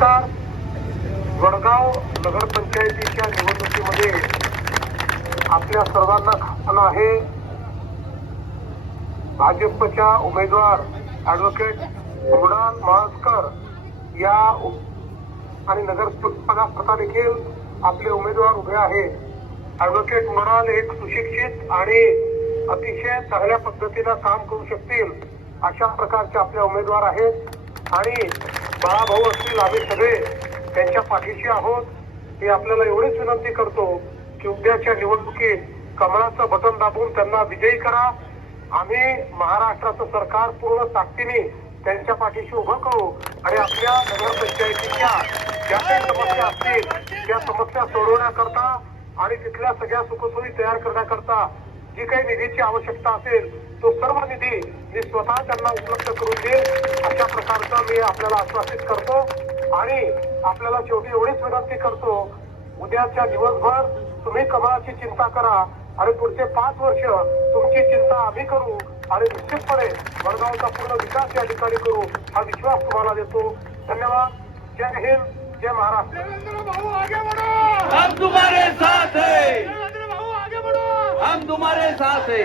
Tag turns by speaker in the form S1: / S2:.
S1: नमस्कार. वडगाव नगरपंचायतीच्या निवडणुकीमध्ये आपल्या सर्वांना खासदार आहे भाजपच्या उमेदवार ऍडव्होकेट मृणाल माळसकर. या आणि नगरपदाकरता देखील आपले उमेदवार उभे आहेत. ऍडव्होकेट मृणाल एक सुशिक्षित आणि अतिशय चांगल्या पद्धतीनं काम करू शकतील अशा प्रकारचे आपले उमेदवार आहेत. आणि बाळाभाऊ असतील आम्ही सगळे त्यांच्या पाठीशी आहोत. मी आपल्याला एवढीच विनंती करतो की उद्याच्या निवडणुकीत कमळाचं बटन दाबून त्यांना विजयी करा. आम्ही महाराष्ट्राचं सरकार पूर्ण ताकदीने त्यांच्या पाठीशी उभं करू आणि आपल्या नगरपंचायतीच्या ज्या काही समस्या असतील त्या समस्या सोडवण्याकरता आणि तिथल्या सगळ्या सुखसोयी तयार करण्याकरता जी काही निधीची आवश्यकता असेल तो सर्व निधी मी स्वतः त्यांना उपलब्ध करून देईल मी आपल्याला आश्वासित करतो आणि आपल्याला शेवटी एवढीच विनंती करतो उद्याच्या दिवसभर तुम्ही कमळाची चिंता करा आणि पुढचे पाच वर्ष तुमची चिंता आम्ही करू आणि निश्चितपणे वडगावचा पूर्ण विकास या ठिकाणी करू हा विश्वास तुम्हाला देतो. धन्यवाद. जय हिंद जय महाराष्ट्र.
S2: देवेंद्र भाऊ आगे बढ़ो!
S3: हम तुम्हारे साथ हैं।
S2: देवेंद्र भाऊ आगे बढ़ो!
S3: हम तुम्हारे साथ हैं।